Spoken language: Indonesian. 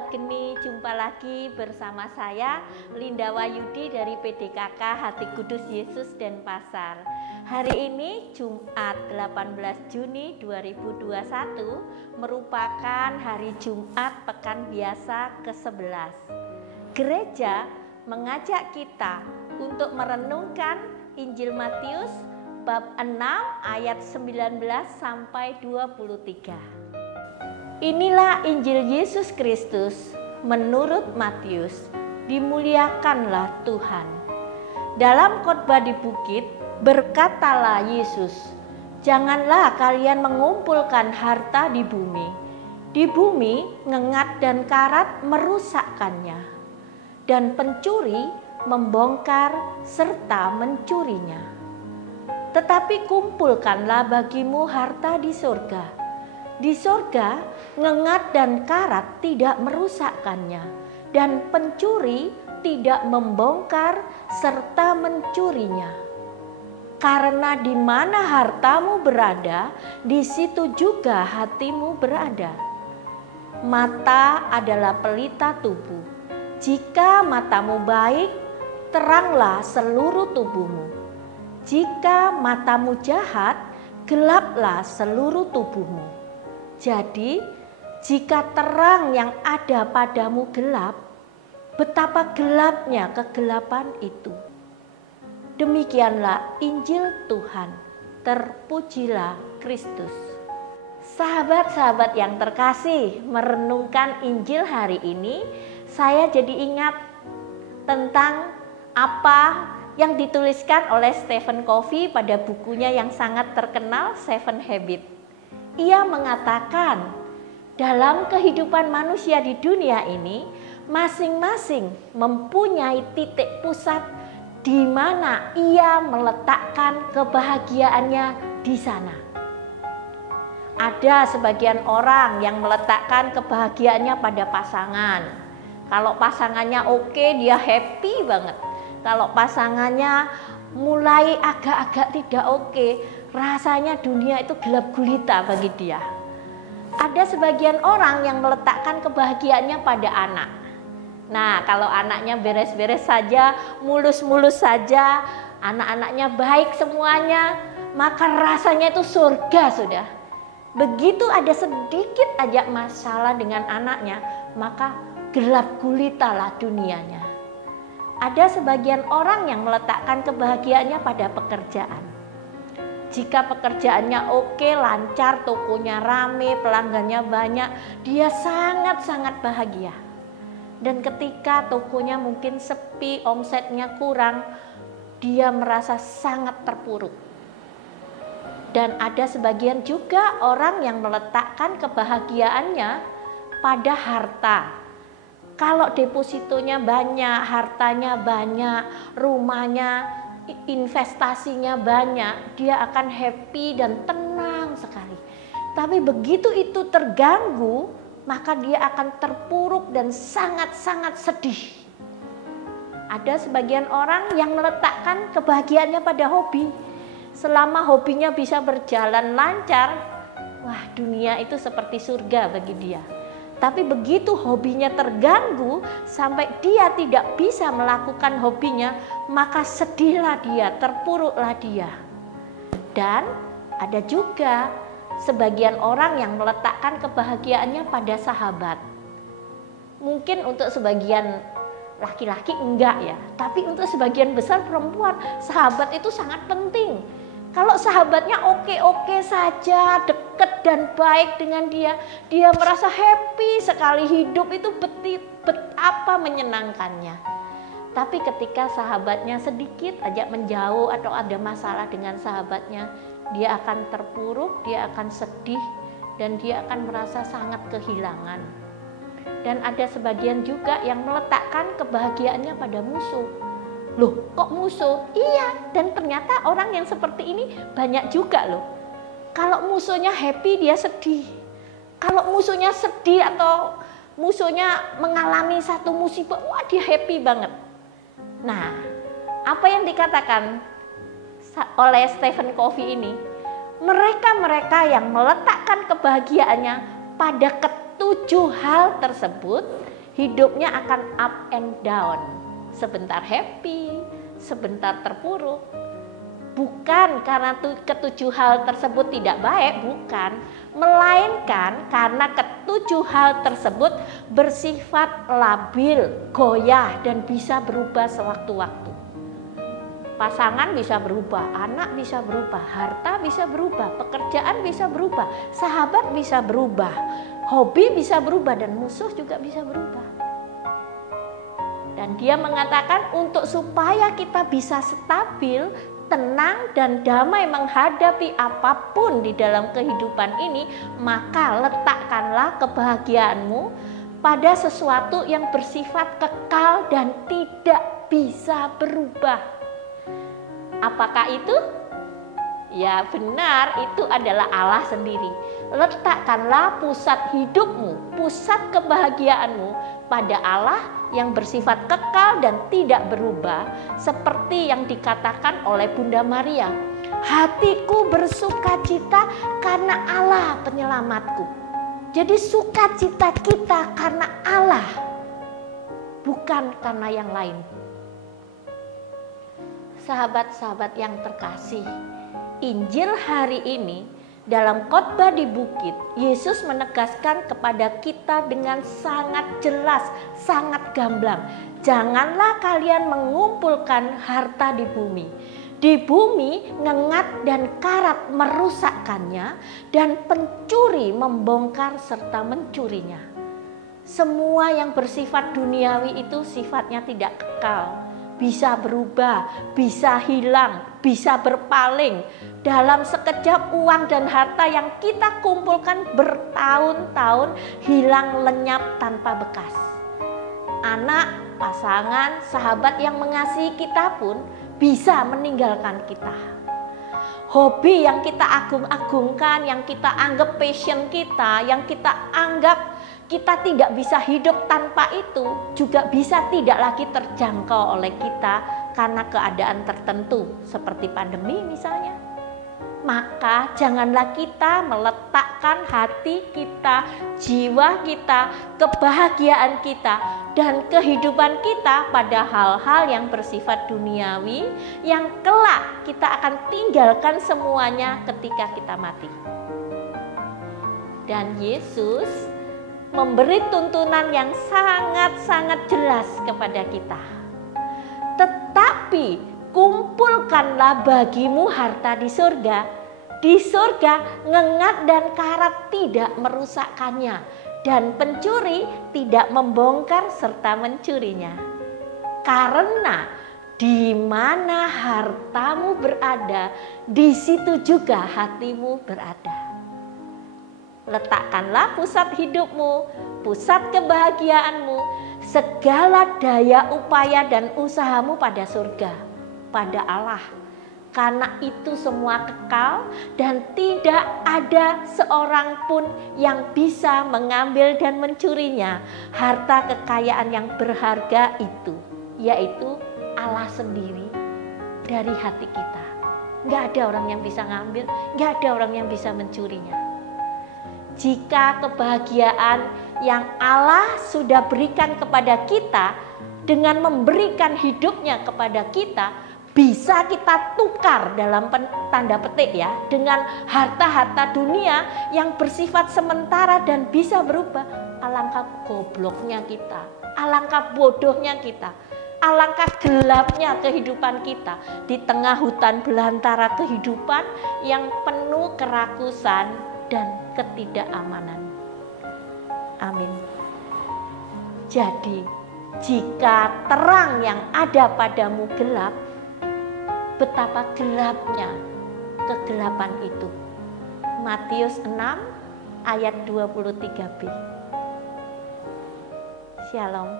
sahabat Geni, jumpa lagi bersama saya Linda Wayudi dari PDKK Hati Kudus Yesus Denpasar. Hari ini Jumat 18 Juni 2021 merupakan hari Jumat Pekan Biasa ke-11. Gereja mengajak kita untuk merenungkan Injil Matius bab 6 ayat 19 sampai 23. Inilah Injil Yesus Kristus menurut Matius. Dimuliakanlah Tuhan. Dalam khotbah di bukit berkatalah Yesus, "Janganlah kalian mengumpulkan harta di bumi. Di bumi ngengat dan karat merusakkannya, dan pencuri membongkar serta mencurinya. Tetapi kumpulkanlah bagimu harta di surga. Di surga, ngengat dan karat tidak merusakkannya, dan pencuri tidak membongkar serta mencurinya. Karena di mana hartamu berada, di situ juga hatimu berada. Mata adalah pelita tubuh. Jika matamu baik, teranglah seluruh tubuhmu. Jika matamu jahat, gelaplah seluruh tubuhmu. Jadi, jika terang yang ada padamu gelap, betapa gelapnya kegelapan itu." Demikianlah Injil Tuhan. Terpujilah Kristus. Sahabat-sahabat yang terkasih, merenungkan Injil hari ini, saya jadi ingat tentang apa yang dituliskan oleh Stephen Covey pada bukunya yang sangat terkenal, Seven Habits. Ia mengatakan, dalam kehidupan manusia di dunia ini, masing-masing mempunyai titik pusat di mana ia meletakkan kebahagiaannya di sana. Ada sebagian orang yang meletakkan kebahagiaannya pada pasangan. Kalau pasangannya oke, dia happy banget. Kalau pasangannya mulai agak-agak tidak oke, rasanya dunia itu gelap gulita bagi dia. Ada sebagian orang yang meletakkan kebahagiaannya pada anak. Nah, kalau anaknya beres-beres saja, mulus-mulus saja, anak-anaknya baik semuanya, maka rasanya itu surga sudah. Begitu ada sedikit aja masalah dengan anaknya, maka gelap gulitalah dunianya. Ada sebagian orang yang meletakkan kebahagiaannya pada pekerjaan. Jika pekerjaannya oke, lancar, tokonya rame, pelanggannya banyak, dia sangat-sangat bahagia. Dan ketika tokonya mungkin sepi, omsetnya kurang, dia merasa sangat terpuruk. Dan ada sebagian juga orang yang meletakkan kebahagiaannya pada harta. Kalau depositonya banyak, hartanya banyak, rumahnya, investasinya banyak, dia akan happy dan tenang sekali. Tapi begitu itu terganggu, maka dia akan terpuruk dan sangat-sangat sedih. Ada sebagian orang yang meletakkan kebahagiaannya pada hobi. Selama hobinya bisa berjalan lancar, wah, dunia itu seperti surga bagi dia. Tapi begitu hobinya terganggu sampai dia tidak bisa melakukan hobinya, maka sedihlah dia, terpuruklah dia. Dan ada juga sebagian orang yang meletakkan kebahagiaannya pada sahabat. Mungkin untuk sebagian laki-laki enggak ya, tapi untuk sebagian besar perempuan, sahabat itu sangat penting. Kalau sahabatnya oke-oke saja, dekat dan baik dengan dia, dia merasa happy sekali, hidup itu betapa menyenangkannya. Tapi ketika sahabatnya sedikit aja menjauh atau ada masalah dengan sahabatnya, dia akan terpuruk, dia akan sedih, dan dia akan merasa sangat kehilangan. Dan ada sebagian juga yang meletakkan kebahagiaannya pada musuh. Loh, kok musuh? Iya, dan ternyata orang yang seperti ini banyak juga loh. Kalau musuhnya happy, dia sedih. Kalau musuhnya sedih atau musuhnya mengalami satu musibah, wah dia happy banget. Nah, apa yang dikatakan oleh Stephen Covey ini? Mereka-mereka yang meletakkan kebahagiaannya pada 7 hal tersebut, hidupnya akan up and down. Sebentar happy, sebentar terpuruk. Bukan karena ketujuh hal tersebut tidak baik, bukan. Melainkan karena ketujuh hal tersebut bersifat labil, goyah, dan bisa berubah sewaktu-waktu. Pasangan bisa berubah, anak bisa berubah, harta bisa berubah, pekerjaan bisa berubah, sahabat bisa berubah, hobi bisa berubah, dan musuh juga bisa berubah. Dan dia mengatakan untuk supaya kita bisa stabil, tenang dan damai menghadapi apapun di dalam kehidupan ini, maka letakkanlah kebahagiaanmu pada sesuatu yang bersifat kekal dan tidak bisa berubah. Apakah itu? Ya benar, itu adalah Allah sendiri. Letakkanlah pusat hidupmu, pusat kebahagiaanmu pada Allah yang bersifat kekal dan tidak berubah, seperti yang dikatakan oleh Bunda Maria. Hatiku bersukacita karena Allah penyelamatku. Jadi sukacita kita karena Allah, bukan karena yang lain. Sahabat-sahabat yang terkasih, Injil hari ini dalam khotbah di bukit, Yesus menegaskan kepada kita dengan sangat jelas, sangat gamblang. Janganlah kalian mengumpulkan harta di bumi. Di bumi ngengat dan karat merusakkannya, dan pencuri membongkar serta mencurinya. Semua yang bersifat duniawi itu sifatnya tidak kekal. Bisa berubah, bisa hilang, bisa berpaling. Dalam sekejap uang dan harta yang kita kumpulkan bertahun-tahun hilang lenyap tanpa bekas. Anak, pasangan, sahabat yang mengasihi kita pun bisa meninggalkan kita. Hobi yang kita agung-agungkan, yang kita anggap passion kita, yang kita anggap kita tidak bisa hidup tanpa itu, juga bisa tidak lagi terjangkau oleh kita karena keadaan tertentu seperti pandemi misalnya. Maka janganlah kita meletakkan hati kita, jiwa kita, kebahagiaan kita, dan kehidupan kita pada hal-hal yang bersifat duniawi, yang kelak kita akan tinggalkan semuanya ketika kita mati. Dan Yesus memberi tuntunan yang sangat-sangat jelas kepada kita. Tetapi kumpulkanlah bagimu harta di surga. Di surga ngengat dan karat tidak merusakkannya, dan pencuri tidak membongkar serta mencurinya. Karena di mana hartamu berada, di situ juga hatimu berada. Letakkanlah pusat hidupmu, pusat kebahagiaanmu, segala daya upaya dan usahamu pada surga, pada Allah. Karena itu semua kekal dan tidak ada seorang pun yang bisa mengambil dan mencurinya. Harta kekayaan yang berharga itu, yaitu Allah sendiri dari hati kita. Nggak ada orang yang bisa ngambil, nggak ada orang yang bisa mencurinya. Jika kebahagiaan yang Allah sudah berikan kepada kita dengan memberikan hidupnya kepada kita, bisa kita tukar dalam tanda petik ya, dengan harta-harta dunia yang bersifat sementara dan bisa berubah. Alangkah gobloknya kita, alangkah bodohnya kita, alangkah gelapnya kehidupan kita di tengah hutan belantara kehidupan yang penuh kerakusan dan ketidakamanan. Amin. Jadi, jika terang yang ada padamu gelap, betapa gelapnya kegelapan itu. Matius 6 ayat 23b. Shalom.